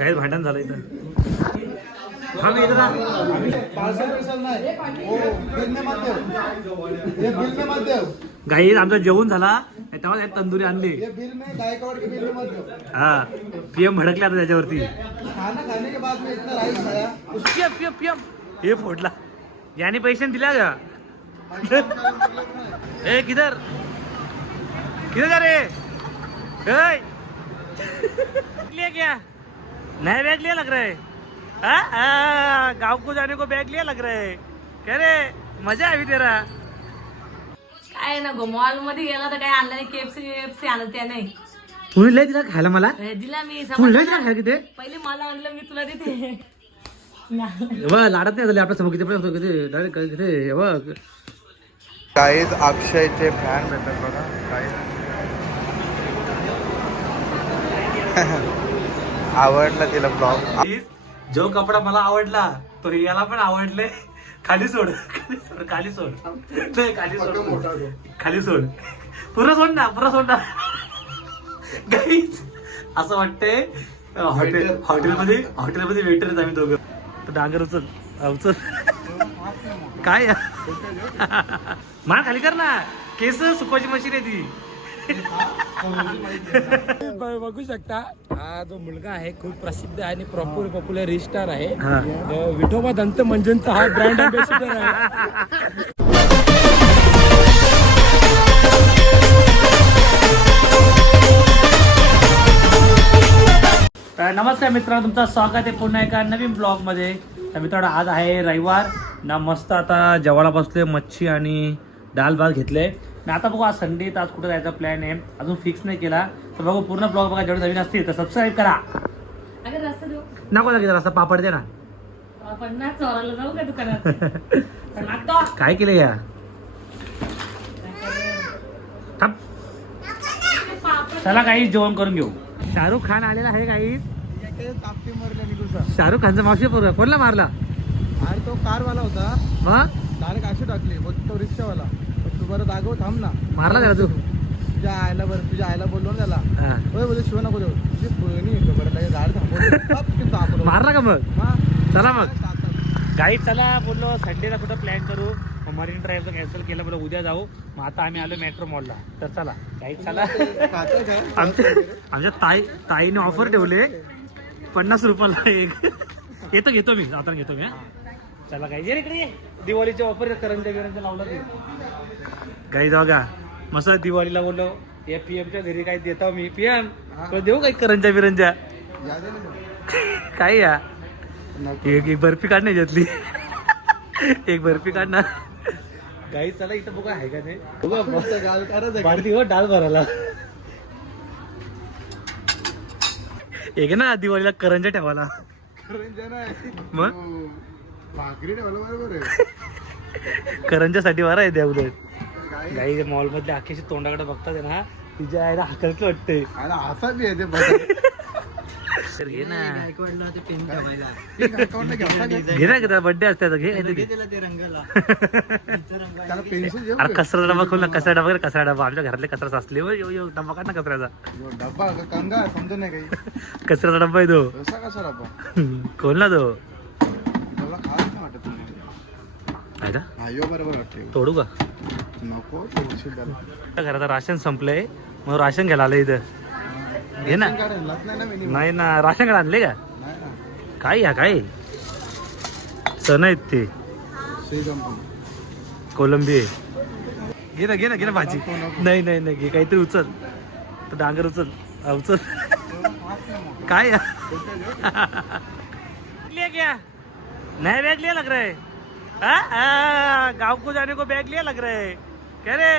काहीच भांडण झालं इथं. थांब इथं गाई आमचं जेवण झाला. तेव्हा तंदुरी आणली. हा. पीएम भडकले आता त्याच्यावरती. पीएम पीएम पीएम हे फोडला. याने पैसे दिला का? ए किधर? किधर जा रे? ए! क्या? नया बैग लिया लग रहा है। गाँव को जाने को बैग लिया लग रहा है। कह रे मजा आहे तेरा। काय ना गो मॉलमध्ये गेला तर काय आणलं नाही केएफसी केएफसी आणत त्या नाही तुम्ही लय दिला खायला मला? हे दिला मी तुम्ही लय समजलं दिला ना. खायला किती पहिले मला आणलं मी तुला देते. बघ लाडत नाही झाले आपल्यासमोर किती पर्यंत किती डायरेक्ट किती बघ काहीच अक्षयचे फॅन भेटतात बघा. काही आवडला तिला ब्लॉग जो कपडा मला आवडला तो याला पण आवडले. खाली सोड खाली सोड खाली सोड. नाही, खाली सोड. खाली सोड. पुरं सोड ना पुरं सोड ना. गाईच असं वाटतंय हॉटेल हॉटेलमध्ये हॉटेलमध्ये वेटर आहेत आम्ही दोघं. तर डांगर उचल उचल. काय? मान खाली कर ना. केस सुकवायची मशीन आहे ती. बघू शकता हा जो मुलगा आहे खूप प्रसिद्ध आणि प्रॉपर पॉप्युलर स्टार आहे. विठोबा दंत मंजनचा हा ब्रँड अँबॅसिडर आहे. तर नमस्कार मित्रांनो तुमचं स्वागत आहे पुन्हा एका नवीन ब्लॉगमध्ये तर मित्रांनो आज आहे रविवार. ना मस्त आता जेवायला बसलोय मच्छी आणि दाल भात घेतले ना आता बघू आज संडे तर आज कुठं जायचा प्लॅन आहे. अजून फिक्स नाही केला. तर बघू पूर्ण ब्लॉग बघा जेवढे नवीन असतील तर सबस्क्राईब करा. अगं रस्ता देऊ. नको लागेल रस्ता पापड दे ना. आपण ना चोराला जाऊ का दुकानात? तर लागतो काय केलं या? थांब. चला काही जेवण करून घेऊ. शाहरुख खान आलेला आहे काही शाहरुख खानचा मावशी पोरगा. कोणला मारला? अरे तो कारवाला होता. मग डायरेक्ट अशी टाकली मग तो रिक्षावाला. बरं दाखव थांब ना. मारला त्याला तू? तुझ्या आईला बरं तुझ्या आईला बोललो ना त्याला. हा. होय बोलते शिव नको देऊ. तुझी बहिणी का बरं लगेच थांबवली. दाखवलं मारला का मग? चला मग. गाई चला बोललो संडेला कुठं प्लॅन करू? मग मरीन ड्राईव्हचं कॅन्सल केलं बोललो उद्या जाऊ. मग आता आम्ही आलो मेट्रो मॉलला तर चला. गाई चला. काय आमच्या आमच्या ताई ताईने ऑफर ठेवले. पन्नास रुपयाला एक. येतो घेतो मी. आता घेतो मी हा. चला गाई ये रे इकडे ये. दिवाळीचे ऑफर करंजा बिरंजा लावला ते. गाई जाऊ का मस्त दिवाळीला बोललो या पीएमच्या घरी काय देतो मी पीएम तुला देऊ काही करंजा बिरंजा. काय या. एक एक बर्फी काढ नाही याच्यातली एक बर्फी काढ ना गाई चला इथं बघा आहे का ते बघा गाल आहे. भारती हो डाळ भरायला एक ना दिवाळीला करंजा ठेवायला करंज्या नाही. मग? हो. भाकरी ठेवायला बरोबर आहे करंजासाठी बरं आहे त्या उलट काय गाई मॉल मधल्या अख्ख्याशी तोंडाकडे बघतात आहे ना तिच्या आईला हाकलचं वाटतंय. आणि असा बी आहे ते बघा. तर घे ना? घे ना त्याचा बर्थडे असते घे. त्याला अरे कचरा डबा खोल ना कचरा डबा कचरा डबा. आमच्या घरातले कचरा असले हो, यो यो डबा काढ ना कचऱ्याचा. का कंगा समजून नाही काही. कचऱ्याचा डबा आहे तो. कसा कसा डब्बा खोल ना तो. आहे का? यो बरोबर वाटते. तोडू का? नको घरात राशन संपलंय मग राशन घ्यायला आलं इथं. घे ना. नाही ना नाही राशन कार्ड आणले का? नाही काय या काय? सण आहेत ते. कोलंबी आहे. घे ना घे ना घे ना भाजी. नाही नाही नाही घे. काहीतरी उचल. तर डांगर उचल. उचल. काय? नया बैग लिया लग रहा है? हाँ? हाँ, गाँव को जाने को बैग लिया लग रहा है? कह रे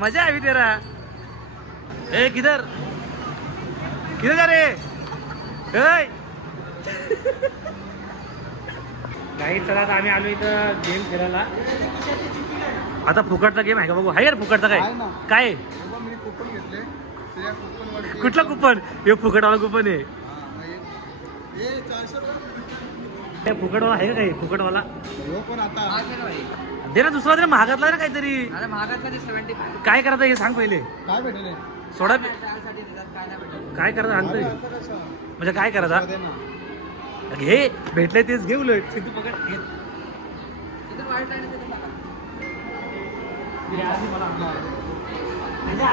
मजा अभी तेरा। ए किधर? किधर जा रे! नाही चला आता आम्ही आलो इथं गेम खेळायला. आता फुकटचा गेम आहे का? बघू. आहे का रे फुकटचा काय. काय? मी कुपन घेतले. त्या कुठला कुपन हे फुकटवाला कुपन आहे. हा, मग हे- हे चारशे रुपये. हे फुकटवाला आहे का काही फुकटवाला? हो पण आता. दे ना दुसरा तरी महागातला ना काहीतरी. काय करायचं हे सांग पहिले. काय भेटेल? सोडा काय करायचं कसं? म्हणजे काय करायचं घे भेटलंय तेच घे उलट पकड घे. म्हणजे.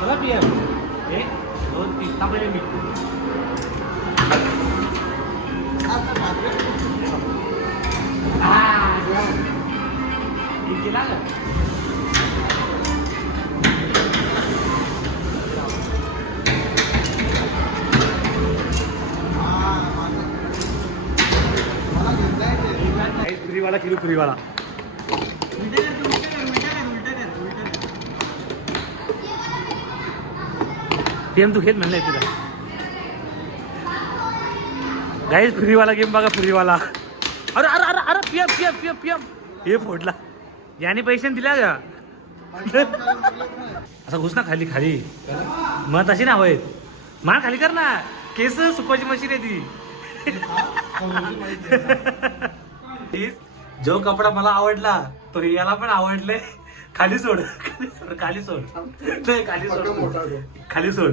चला पिया. एक दोन तीन. थांबले मी. एक किलो गेम तू तुला. गाईज फ्रीवाला गेम बघा फ्रीवाला. अरे अरे अरे अरे पियम पियम पियम पियम. हे फोडला. याने पैसे दिल्या का? असं घुस ना खाली खाली. मग तशी ना होय. मान खाली कर ना. केस सुपाची मशीन आहे ती. जो कपडा मला आवडला तो याला पण आवडले. खाली सोड. खाली सोड खाली सोड. नाही, खाली सोड. खाली सोड.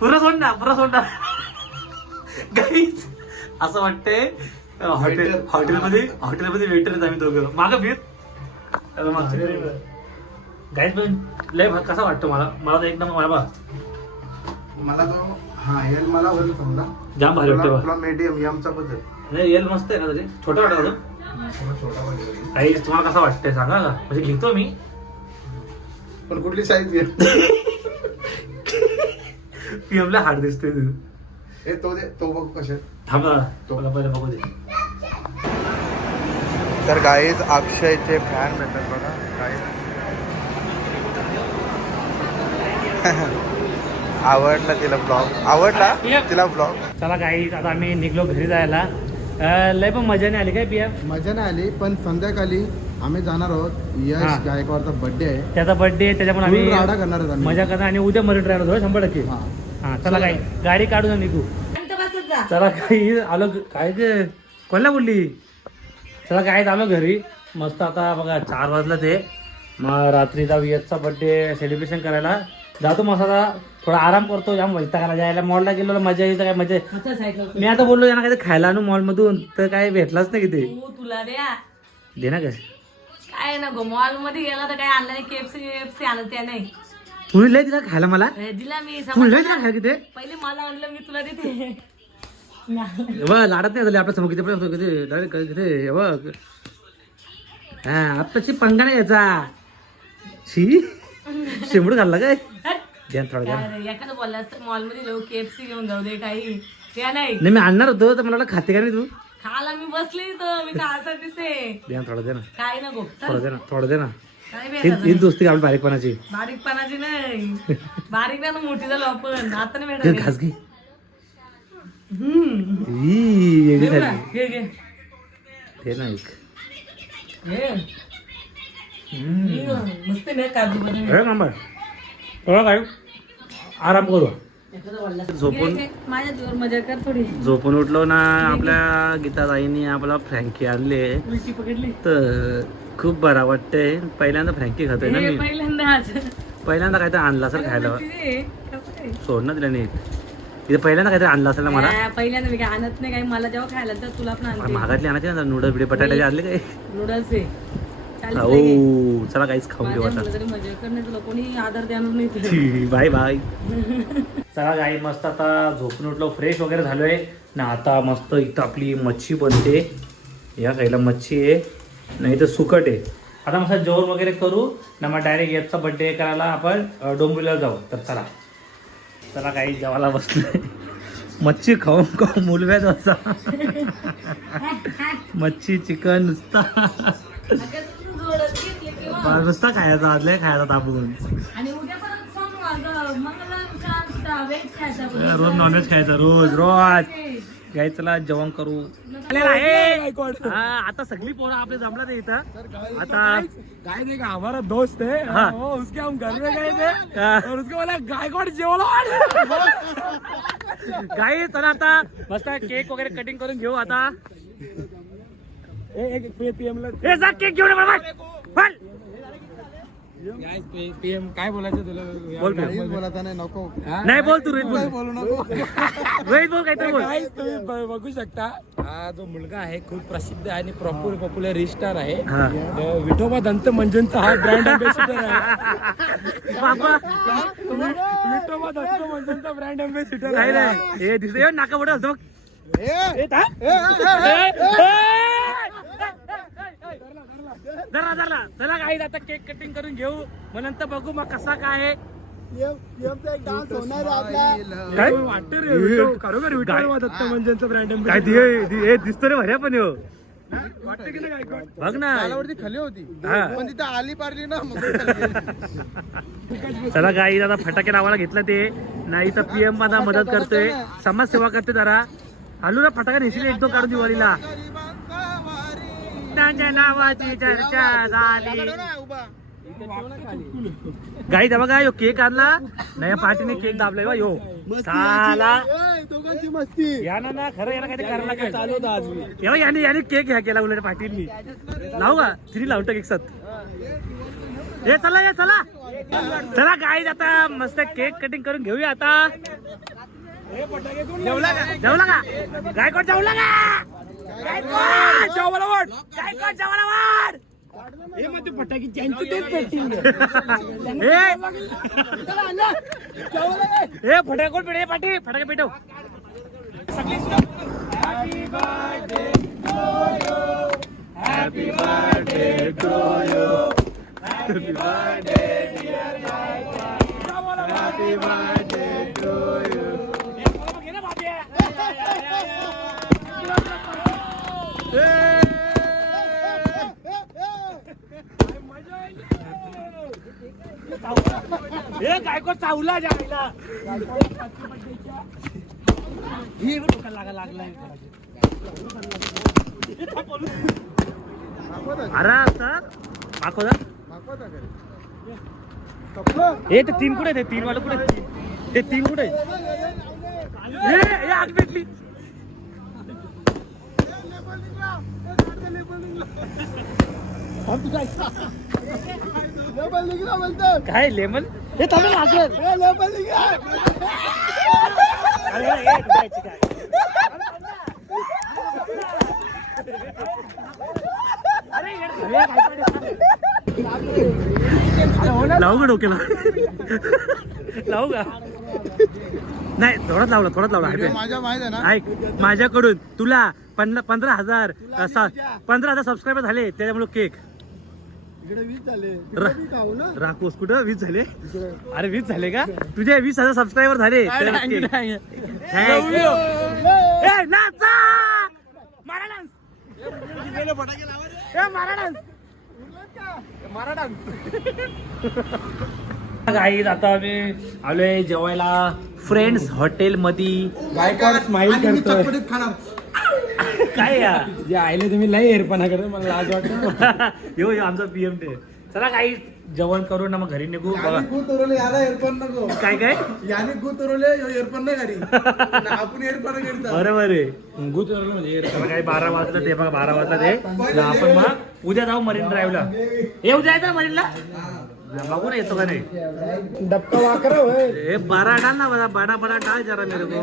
पुरा सोड ना पुरा सोड ना. असं वाटतंय हॉटेल हॉटेलमध्ये हॉटेलमध्ये वेटर आहेत आम्ही दोघं. मागं फिर. गाईज पण लय भा- कसा वाटतो मला? मला तर एकदम मला बा मला तो हा एल मला समजा. जाम भारी वाटतं बा तुला मीडियम यमचा नाही येल मस्त आहे ना तरी छोटा वाटत छोटा काही तुम्हाला कसं वाटतंय सांगा का म्हणजे घेतो मी. पण कुठली साईज घे. पीएमला हार्ड दिसतोय तू. हे तो दे तो बघ कसे ना तर गाईज अक्षयचे फॅन भेटतात बघा. गाईज आवडला तिला ब्लॉग आवडला? तिला ब्लॉग चला काही आता आम्ही निघलो घरी जायला. लय पण मजा नाही आली काय पिया मजा नाही आली पण संध्याकाळी आम्ही जाणार आहोत. यश गायकवाडचा बर्थडे आहे. त्याचा बर्थडे त्याच्यामुळे Full आम्ही राडा करणार. मजा करणार आणि उद्या मरीन ड्रायव्हर होय शंभर टक्के. हा. चला काय गाडी काढून निघू. जा. चला काही आलो काय ते कोणाला बोलली? चला काय आलो घरी. मस्त आता बघा चार वाजला ते मग रात्रीचा वियतचा बर्थडे सेलिब्रेशन करायला. जातो मस्त आता. थोडा आराम करतो. जाम वैतागाला जायला. मॉलला गेलो मजा येते काय मजा मी आता बोललो यांना काय खायला आणू मॉल मधून. तर काय भेटलाच नाही किती. तू तुला द्या. दे ना काय. काय ना गो मॉलमध्ये गेला तर काय आणलं नाही. केएफसी केएफसी आणत त्या नाही. तुम्ही लय दिला खायला मला? हे दिला मी. लय दिला ना? खायला किती? पहिले मला आणलं मी तुला देते. लाडत नाही झाले आपल्यासमोर. किती पण किती डायरेक्ट किती हा आत्ताची पंगा नाही याचा. शी? शेंबूड घालला काय? ना थोडा रे, एखादं बोलला असतं मॉलमध्ये जाऊ केएफसी घेऊन जाऊ दे काही. नाही. नाही मी आणणार होतो तर मला वाटलं खाते का नाही तू? खाला मी बसली तर मी काय असं द्या थोडा दे ना. काय नको थोडा दे ना थोडा दे ना. काय दोस्ती काढून बारीकपणाची. बारीकपणाची नाही. बारीक नाही ना मोठी झालो आपण आता नाही भेटत. का? घे. घे. दे ना एक. घे हम्म, मस्त नाही काजू बदाम अरे नंबर थोडा काय. आराम करू. झोपून घे, घे. माझ्या जोर मजा कर थोडी. झोपून उठलो ना आपल्या गीताताईंनी आपला फ्रँकी आणले. उलटी पकडली. तर खूप बरा वाटतंय. पहिल्यांदा फ्रँकी खातोय ना मी. पहिल्यांदा आज पहिल्यांदा काहीतरी आणला असेल खायला. ते, कसं काय? सोड ना तिला नीट. इथे पहिल्यांदा काहीतरी आणलं असेल ना मला? हा, पहिल्यांदा मी काय आणत नाही काही मला जेव्हा खायला तर तुला पण आणते. महागातली आणायची ना नूडल्स बिडे बटाट्याचे आणले काय? नूडल्स आहे. ओ चला काहीच खाऊन घेऊ माझ्या आता. मुलं तरी मजा करणे तुला कोणी आदर देणार नाही तुला. Bye bye. चला गाई मस्त आता झोपून उठलो फ्रेश वगैरे झालोय. ना आता मस्त इथं आपली मच्छी बनते. या साईडला मच्छी आहे. नाही तर सुकट आहे. आता मस्त जेवण वगैरे करू. ना मग डायरेक्ट याचा बड्डे करायला आपण अं, डोंबिवलीला जाऊ. तर चला. चला काही जेवायला बसलोय. मच्छी खाऊन खाऊन मुलव्याच असा मच्छी चिकन नुसता. नुसता खायचा आदल्या खायचा तापून. रोज नॉनव्हेज खायचा रोज रोज. गाई चला जेवण करू. हा, आता सगळी पोरं आपले जमला नाही इथं आता गाय देखा हमारा दोस्त है. हाँ। वो उसके हम घर में गए थे. हाँ। और उसको बोला गायकवाड जेवला. गाई चला आता मस्त केक वगैरे कटिंग करून घेऊ आता. एक पीएम ला ए जा केक घेऊन. पीएम काय बोलायचं तुला? नाही नको. हा? नाही बोल तू रोहित बोल. नको. रोहित बोल काहीतरी बोल. Guys, तुम्ही ब- बघू शकता हा जो मुलगा आहे खूप प्रसिद्ध आणि प्रॉपर पॉप्युलर स्टार आहे. हा. विठोबा दंत मंजनचा हा ब्रँड अँबॅसिडर आहे. बाबा. विठोबा दंत मंजनचा ब्रँड अँबॅसिडर काय नाही. हे दिसतंय. हे नाका बघ. जरा जरा. चला काही आता केक कटिंग करून घेऊ. मग नंतर बघू मग कसा काय आहे. डान्स होणार आहे आपला. काय? वाटतं रे खरोखर दत्त मंजनचा ब्रँड काय ते हे दिसतो रे भऱ्या पण. वाटतं की नाही गायकवाड? बघ ना. कालावरती खाली होती. हा. पण तिथं आली पारली ना मग चला गाई दादा फटाके नावाला घेतलं ते. नाही तर पीएम मला मदत करतोय. समाजसेवा करते जरा. आलू ना फटाका नेशील एक दोन काढून दिवाळीला त्यांच्या नावाची चर्चा झाली. गाई तेव्हा काय केक आणला. नाही पार्टीने केक दाबलाय बा यो. साला. दोघांची मस्ती. यानं ना खरं यानं काहीतरी करायला काय चालू होतं आज याने याने केक घ्या केला उलट पाटीलनी लावू का तिने लावतो केक सत. हे चला ये चला. चला गाई आता मस्त केक कटिंग करून घेऊया आता. जेवला का? जेवला का? गायकवाड जेवला का? गायकवाड जेवायला वाढ. गायकवाड जेवायला वाढ. हे मग ते फटाके त्यांचे तेच पेटतील ए ए फटाके कोण पेटे पाठी फटाके पेटव. ए! गायकवाड चावला जायला? हे बघ डोक्याला लागा लागलाय. अरे सर दाखव ए ते तीन कुठे ते तीन वाले कुठे ते तीन कुठे ए ए, आग पेटली काय लेमन? हे थांबे लागेल काय लावू का डोक्याला? लावू का? नाही थोडाच लावला थोडाच लावला. माझ्या माहीत आहे ना? ऐक माझ्याकडून तुला पन्ना पंधरा हजार असा पंधरा हजार सबस्क्राईबर झाले त्याच्यामुळे केक इकडे वीस झाले. रा- तिकडे बी खाऊ ना. राखोस कुठं? वीस झाले? अरे वीस झाले का? तुझे वीस हजार सबस्क्राईबर झाले. तर केक. Thank you. ए, नाचा! मारा dance. ए, मारा dance. गाईज आता आम्ही आलोय जेवायला. फ्रेंड्स हॉटेल मध्ये गायकवाड स्माइल आणि मी करतोय. चटपटीत खाणार. काय या? जे आले तुम्ही लय एरपणा करत मला लाज वाटत. यो यो आमचा पीएम डे चला काही जेवण करून ना मग घरी निघू. बघा. याने गु तुरवले याला नको. काय काय? याने गु तुरवले एअरपन नाही घरी. आणि आपण एअरपन करता बरोबर आहे. गुत म्हणजे चला काही बारा वाजलं ते बघा बारा वाजला ते. आपण मग उद्या जाऊ मरीन ड्राईव्हला हे उद्या येतं मरीनला? येतो का नाही डबका वाकर होय. ए बड़ा डाल ना बड़ा बड़ा बड़ा डाल जरा मेरे को.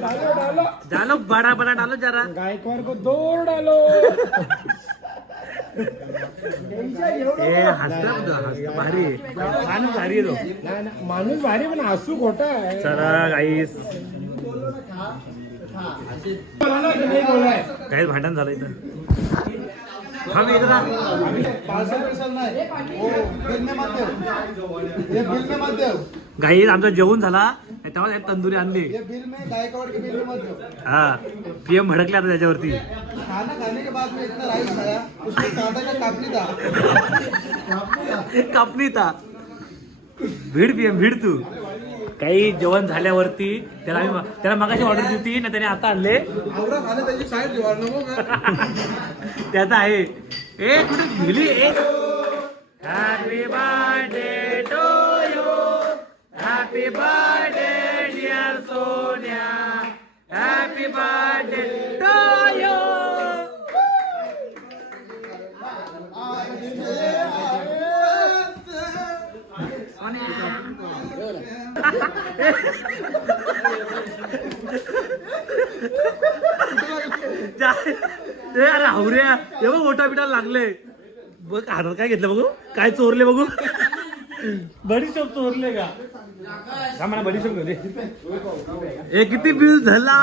डालो डालो. डालो बड़ा बड़ा डालो जरा. गायकवाड को डालो. ए भारी. माणूस भारी तो. माणूस भारी पण हसू खोटा आहे. चला गाईस काहीच भांडण झालं इथं. हा मी गाई ना नाही आमचं जेवण झाला. तेव्हा तंदुरी आणली. हा पीएम भडकले आता त्याच्यावरती. खाना था ता भीड पीएम भीड तू. काही जेवण झाल्यावरती त्याला आम्ही त्याला मगाशी ऑर्डर दिली होती ना त्याने आता आणले. त्याची आहे. ए कुठे गेली? ए. Happy birthday to you happy birthday dear Sonya happy birthday to राहुऱ्या हे बघ ओटा बिटा लागले. बघ आर काय घेतलं बघू? काय चोरले बघू? बडीशोप चोरले का? मला बडीशोप घेऊ हे किती बिल झाला?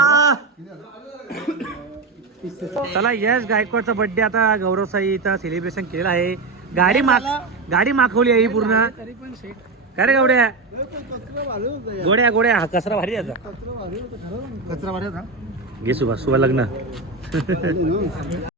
चला यश गायकवाडचा बर्थडे आता गौरव इथं सेलिब्रेशन केलेला आहे. गाडी माग गाडी माखवली आहे पूर्ण. काय रे गवड्या? गोड्या गोड्या. हा कचरा भारी आहे आता. कचरा भरत घे सुभाष सुभा लग्न.